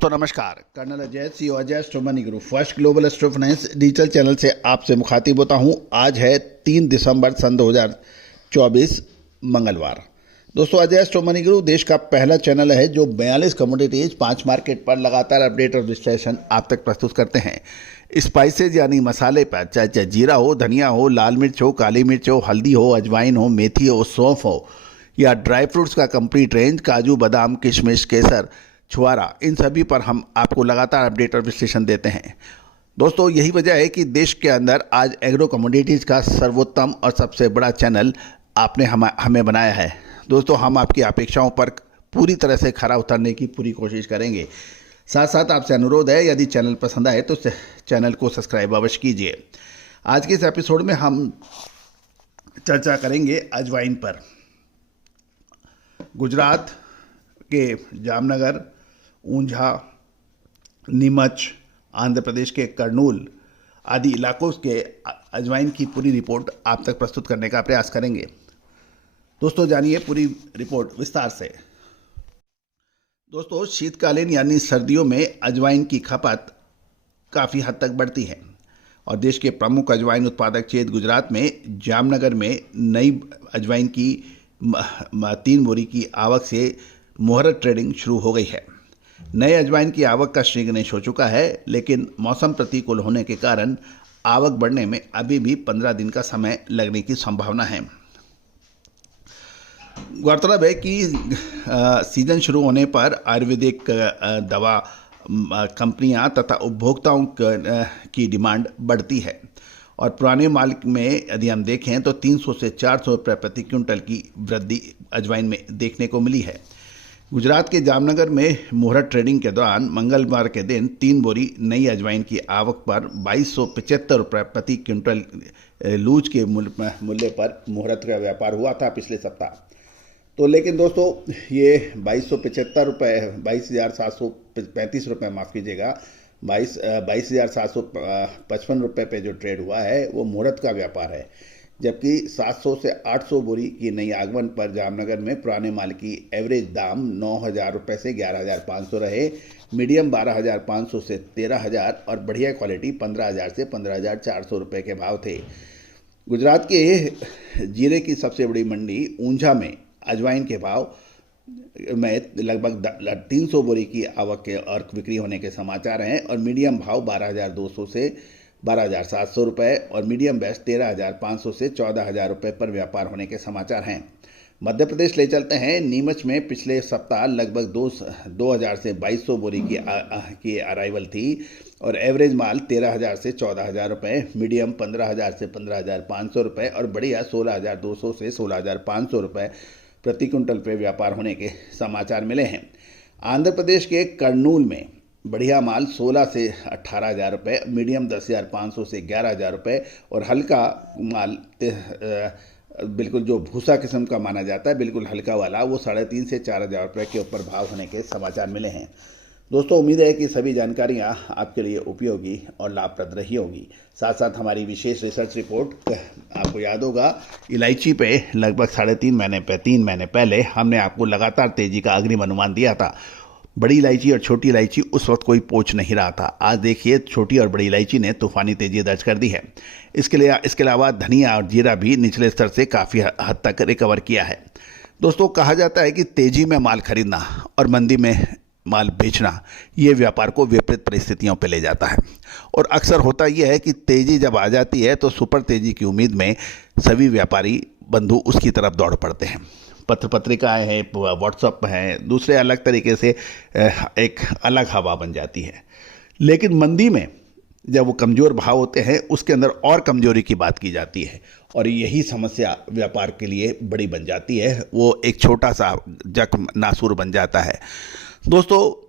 दोस्तों नमस्कार। Colonel Ajay CO Ajay astro money group first global astro finance digital channel से आपसे मुखातिब होता हूं। आज है 3 दिसंबर सन 2024 मंगलवार। दोस्तों अजय एस्ट्रो मनी ग्रुप देश का पहला चैनल है जो 42 कमोडिटीज 5 मार्केट पर लगातार अपडेट और विश्लेषण आप तक प्रस्तुत करते हैं। स्पाइसेज यानी मसाले पर, चाहे जीरा हो, धनिया हो, लाल मिर्च हो, काली मिर्च हो, हल्दी हो, अजवाइन हो, मेथी हो, सौंफ हो या ड्राई फ्रूट्स का कंप्लीट रेंज, काजू, बादाम, किशमिश, केसर, छुआरा, इन सभी पर हम आपको लगातार अपडेट और विश्लेषण देते हैं। दोस्तों यही वजह है कि देश के अंदर आज एग्रो कमोडिटीज़ का सर्वोत्तम और सबसे बड़ा चैनल आपने हमें बनाया है। दोस्तों हम आपकी अपेक्षाओं पर पूरी तरह से खरा उतरने की पूरी कोशिश करेंगे। साथ साथ आपसे अनुरोध है, यदि चैनल पसंद आए तो चैनल को सब्सक्राइब अवश्य कीजिए। आज के इस एपिसोड में हम चर्चा करेंगे अजवाइन पर। गुजरात के जामनगर, ऊंझा, नीमच, आंध्र प्रदेश के कर्नूल आदि इलाकों के अजवाइन की पूरी रिपोर्ट आप तक प्रस्तुत करने का प्रयास करेंगे। दोस्तों जानिए पूरी रिपोर्ट विस्तार से। दोस्तों शीतकालीन यानी सर्दियों में अजवाइन की खपत काफ़ी हद तक बढ़ती है और देश के प्रमुख अजवाइन उत्पादक क्षेत्र गुजरात में जामनगर में नई अजवाइन की 3 बोरी की आवक से मुहूर्त ट्रेडिंग शुरू हो गई है। नए अजवाइन की आवक का श्री गणेश हो चुका है, लेकिन मौसम प्रतिकूल होने के कारण आवक बढ़ने में अभी भी 15 दिन का समय लगने की संभावना है। गौरतलब है कि सीजन शुरू होने पर आयुर्वेदिक दवा कंपनियां तथा उपभोक्ताओं की डिमांड बढ़ती है और पुराने माल में यदि हम देखें तो 300 से 400 रुपये प्रति क्विंटल की वृद्धि अजवाइन में देखने को मिली है। गुजरात के जामनगर में मुहूर्त ट्रेडिंग के दौरान मंगलवार के दिन 3 बोरी नई अजवाइन की आवक पर 2275 रुपये प्रति क्विंटल लूज के मूल्य पर मुहूर्त का व्यापार हुआ था पिछले सप्ताह। तो लेकिन दोस्तों ये 2275 रुपये 22,735 रुपये माफ़ कीजिएगा 22,755 रुपये पे जो ट्रेड हुआ है वो मुहूर्त का व्यापार है, जबकि 700 से 800 बोरी की नई आगमन पर जामनगर में पुराने माल की एवरेज दाम 9,000 रुपये से 11,500 रहे, मीडियम 12,500 से 13,000 और बढ़िया क्वालिटी 15,000 से 15,400 रुपये के भाव थे। गुजरात के जीरे की सबसे बड़ी मंडी ऊंझा में अजवाइन के भाव में लगभग 300 बोरी की आवक के और बिक्री होने के समाचार हैं और मीडियम भाव 12,200 से 12,700 रुपये और मीडियम बेस्ट 13,500 से 14,000 रुपये पर व्यापार होने के समाचार हैं। मध्य प्रदेश ले चलते हैं। नीमच में पिछले सप्ताह लगभग 2,000 से 2,200 बोरी की अराइवल थी और एवरेज माल 13,000 से 14,000 रुपये, मीडियम 15,000 से 15,500 रुपये और बढ़िया 16,200 से 16,500 रुपये प्रति क्विंटल पे व्यापार होने के समाचार मिले हैं। आंध्र प्रदेश के कर्नूल में बढ़िया माल 16 से 18,000 रुपये, मीडियम 10,500 से 11,000 रुपये और हल्का माल बिल्कुल जो भूसा किस्म का माना जाता है, बिल्कुल हल्का वाला, वो 3,500 से 4,000 रुपये के ऊपर भाव होने के समाचार मिले हैं। दोस्तों उम्मीद है कि सभी जानकारियां आपके लिए उपयोगी और लाभप्रद रही होगी। साथ साथ हमारी विशेष रिसर्च रिपोर्ट, आपको याद होगा इलायची पे लगभग 3 महीने पहले हमने आपको लगातार तेजी का अग्रिम अनुमान दिया था। बड़ी इलायची और छोटी इलायची उस वक्त कोई पोंछ नहीं रहा था। आज देखिए छोटी और बड़ी इलायची ने तूफानी तेजी दर्ज कर दी है। इसके अलावा धनिया और जीरा भी निचले स्तर से काफ़ी हद तक रिकवर किया है। दोस्तों कहा जाता है कि तेजी में माल खरीदना और मंदी में माल बेचना ये व्यापार को विपरीत परिस्थितियों पे ले जाता है और अक्सर होता यह है कि तेजी जब आ जाती है तो सुपर तेजी की उम्मीद में सभी व्यापारी बंधु उसकी तरफ दौड़ पड़ते हैं। पत्र पत्रिकाएं हैं, व्हाट्सएप हैं, दूसरे अलग तरीके से एक अलग हवा बन जाती है। लेकिन मंदी में जब वो कमज़ोर भाव होते हैं उसके अंदर और कमज़ोरी की बात की जाती है और यही समस्या व्यापार के लिए बड़ी बन जाती है। वो एक छोटा सा जख्म नासूर बन जाता है। दोस्तों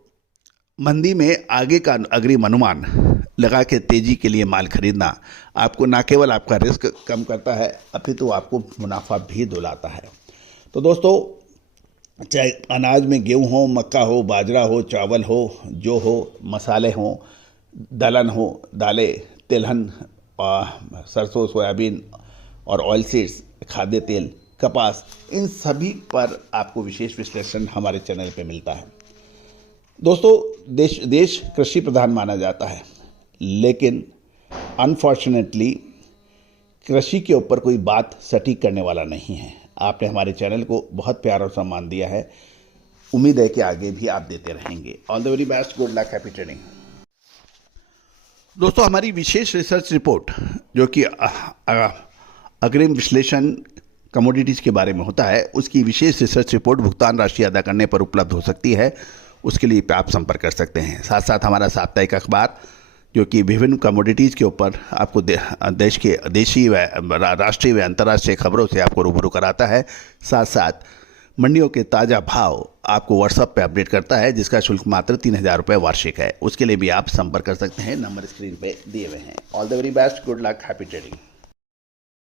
मंदी में आगे का अग्रिम अनुमान लगा के तेजी के लिए माल खरीदना आपको न केवल आपका रिस्क कम करता है अपितु आपको मुनाफा भी दिलाता है। तो दोस्तों चाहे अनाज में गेहूँ हो, मक्का हो, बाजरा हो, चावल हो, जो हो, मसाले हों, दलहन हो, दालें, तिलहन, सरसों, सोयाबीन और ऑयल सीड्स, खाद्य तेल, कपास, इन सभी पर आपको विशेष विश्लेषण हमारे चैनल पे मिलता है। दोस्तों, देश कृषि प्रधान माना जाता है, लेकिन अनफॉर्चुनेटली कृषि के ऊपर कोई बात सटीक करने वाला नहीं है। आपने हमारे चैनल को बहुत प्यार और सम्मान दिया है, उम्मीद है कि आगे भी आप देते रहेंगे। All the very best, good luck, happy trading. दोस्तों, हमारी विशेष रिसर्च रिपोर्ट जो कि अग्रिम विश्लेषण कमोडिटीज़ के बारे में होता है, उसकी विशेष रिसर्च रिपोर्ट भुगतान राशि अदा करने पर उपलब्ध हो सकती है। उसके लिए आप संपर्क कर सकते हैं। साथ साथ हमारा साप्ताहिक अखबार जो कि विभिन्न कमोडिटीज़ के ऊपर आपको देश के देशी व राष्ट्रीय व अंतर्राष्ट्रीय खबरों से आपको रूबरू कराता है। साथ साथ मंडियों के ताज़ा भाव आपको व्हाट्सएप पे अपडेट करता है, जिसका शुल्क मात्र 3000 रुपये वार्षिक है। उसके लिए भी आप संपर्क कर सकते हैं, नंबर स्क्रीन पे दिए हुए हैं। All the very best, good luck, happy trading.